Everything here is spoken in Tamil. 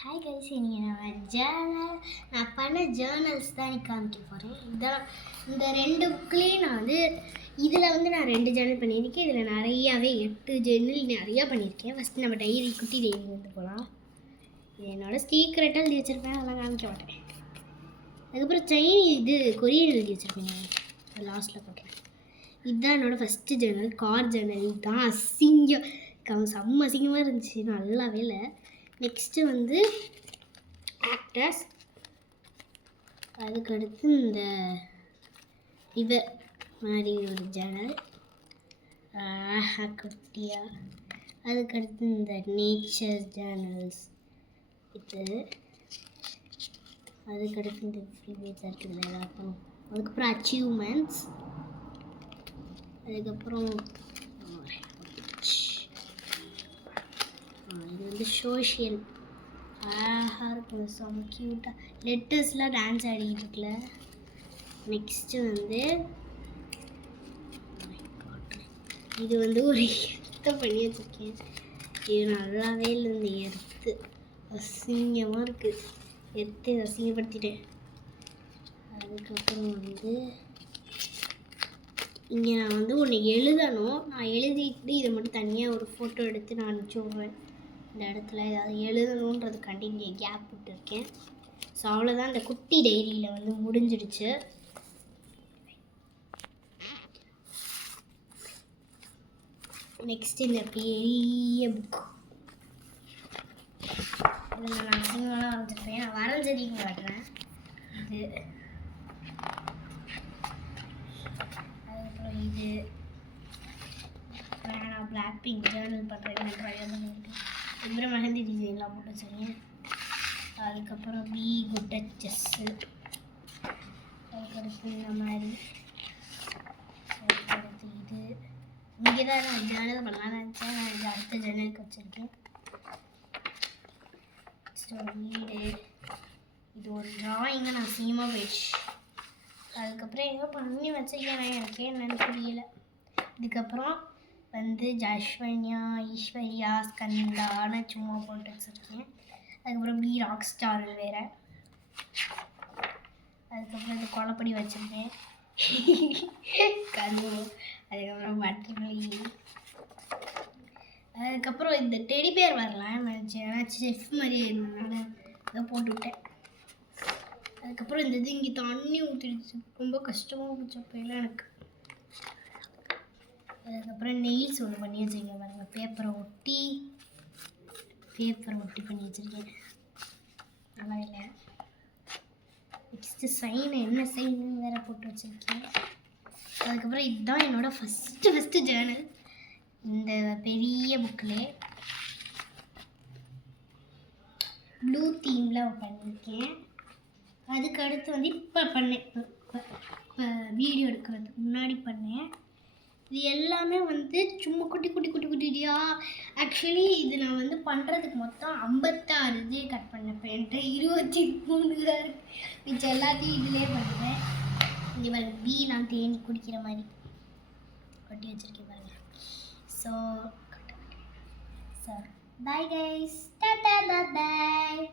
ஹாய் கைஸ், இன்னைக்கு நான் பண்ண ஜேர்னல்ஸ் தான் எனக்கு காமிக்க போகிறேன். இதான் இந்த 2 புக்லேயும் இதில் நான் 2 ஜேர்னல் பண்ணியிருக்கேன். இதில் நிறையாவே 8 ஜேர்னல் நிறையா பண்ணியிருக்கேன். ஃபஸ்ட்டு நம்ம குட்டி டைரி வந்து போகலாம். இது என்னோடய சீக்ரெட்டாக எழுதி வச்சுருப்பேன், அதெல்லாம் காமிக்க மாட்டேன். அதுக்கப்புறம் கொரியன் எழுதி வச்சுருப்பேன், லாஸ்ட்டில் போட்டேன். இதுதான் என்னோடய ஃபஸ்ட்டு ஜேர்னல், கார் ஜேர்னல். இதுதான் செம்ம அசிங்கமாக இருந்துச்சு, நல்லாவே இல்லை. Next actors. அதுக்கடுத்து இந்த இவர் மாதிரி ஒரு ஜேர்னல் குட்டியா. அதுக்கடுத்து இந்த நேச்சர் ஜேர்னல்ஸ் இது. அதுக்கடுத்து இந்த ஃபீமேட்ஸாக இருக்குது எல்லாருக்கும். அதுக்கப்புறம் அச்சீவ்மெண்ட்ஸ். அதுக்கப்புறம் இது சோஷியல். அழகாக இருக்கும், செம்ம க்யூட்டாக லெட்டர்ஸ்லாம் டான்ஸ் ஆடிக்கிட்டு இருக்குல்ல. நெக்ஸ்ட்டு இது ஒரு எர்த்தை பண்ணி வச்சுருக்கேன். இது நல்லாவே இல்லை, இந்த எர்த்து அசிங்கமாக இருக்குது. எர்த்தை அசிங்கப்படுத்திட்டேன். அதுக்கப்புறம் இங்கே நான் ஒன்று எழுதணும். நான் எழுதிட்டு இதை மட்டும் தனியாக ஒரு ஃபோட்டோ எடுத்து நான் அனுப்பிச்சி விட்றேன். இந்த இடத்துல ஏதாவது எழுதணுன்றதுக்காண்டி இங்கே கேப் விட்டுருக்கேன். ஸோ அவ்வளோதான், இந்த குட்டி டைரியில் முடிஞ்சிடுச்சு. நெக்ஸ்ட் இந்த பெரிய புக். இதில் நான் அசிங்கமாக வரைஞ்சிருப்பேன். நான் வரைஞ்சதையும் காட்டுறேன். இது அதுக்கப்புறம் இது நான் பிளாக் பிங்க் ஜேர்னல் பண்ணுறேன். அப்புறம் மெஹந்தி டிசைன்லாம் போட்டு வச்சுருக்கேன். அதுக்கப்புறம் பி குட் டச்சஸ்ஸு. அதுக்கடுத்து இந்த மாதிரி. அதுக்கடுத்து இது இங்கே தான் நான் ஜேர்னல் பண்ணலான்னு நினச்சேன். நான் இது அடுத்த ஜேர்னலுக்கு வச்சுருக்கேன். வீடு. இது ஒரு ட்ராயிங்கை நான் சீமாக போயிடுச்சு. அதுக்கப்புறம் எங்கே பண்ணி வச்சுருக்கேன், எனக்கே என்னென்னு புரியல. இதுக்கப்புறம் ஜஷ்வன்யா, ஈஸ்வர்யா, ஸ்கந்தான்னு சும்மா போட்டு வச்சுருக்கேன். அதுக்கப்புறம் பி ராக் ஸ்டார் வேறு. அதுக்கப்புறம் இந்த கொலைப்படி வச்சுருக்கேன், கரு. அதுக்கப்புறம் பட்டர்ஃப்ளை. அதுக்கப்புறம் இந்த டெடி பேர் வரலான்னு நினச்சேன், ஏன்னாச்சும் செஃப் மாதிரி இருந்ததுனால இதை போட்டுவிட்டேன். அதுக்கப்புறம் இது இங்கே தண்ணி ஊற்றிடுச்சு, ரொம்ப கஷ்டமாக போச்சப்பெல்லாம் எனக்கு. அதுக்கப்புறம் நெயில்ஸ் ஒன்று பண்ணி வச்சுருக்கேன் பாருங்கள், பேப்பரை ஒட்டி பண்ணி வச்சுருக்கேன். நல்லா இல்லை. நெக்ஸ்ட்டு சைன், என்ன சைன்னு வேறு போட்டு வச்சுருக்கேன். அதுக்கப்புறம் இதுதான் என்னோடய ஃபஸ்ட்டு ஜேர்னல். இந்த பெரிய புக்கில் ப்ளூ தீமில் பண்ணியிருக்கேன். அதுக்கு அடுத்து இப்போ பண்ணேன், இப்போ வீடியோ எடுக்கிறதுக்கு முன்னாடி பண்ணேன். இது எல்லாமே சும்மா குட்டியா. ஆக்சுவலி இது நான் பண்ணுறதுக்கு மொத்தம் 56 இது கட் பண்ணேன். இப்போ என்கிட்ட 23 தான் இருக்குது. மிச்சம் எல்லாத்தையும் இதிலே பண்ணுறேன். இங்கே பாருங்கள், பி நான் தேனி குடிக்கிற மாதிரி கொட்டி வச்சுருக்கேன் பாருங்கள். ஸோ பாய் கைஸ், டாடா பாய்.